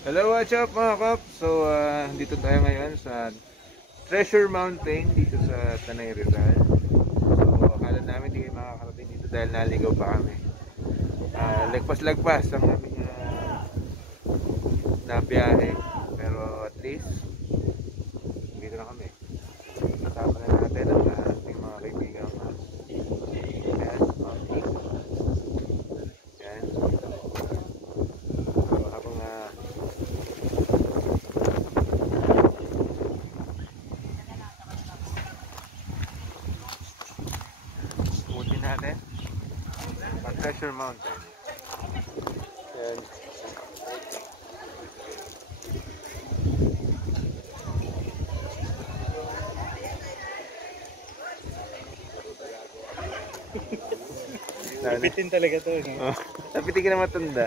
Hello, what's up mga kap? So, dito tayo ngayon sa Treasure Mountain dito sa Tanay Rizal. So, akala namin hindi kayo makakarating dito dahil naligaw pa kami. Lagpas-lagpas ang aming nabiyahe. Pero at least, dito na kami. Kasama na natin ang ating mga kaibigan. Ayan, mountain. Ayan. So, habang smoothie natin ang Treasure Mountain. Ayan. Ipitin talaga to, no? Oh, napitin ka na matanda.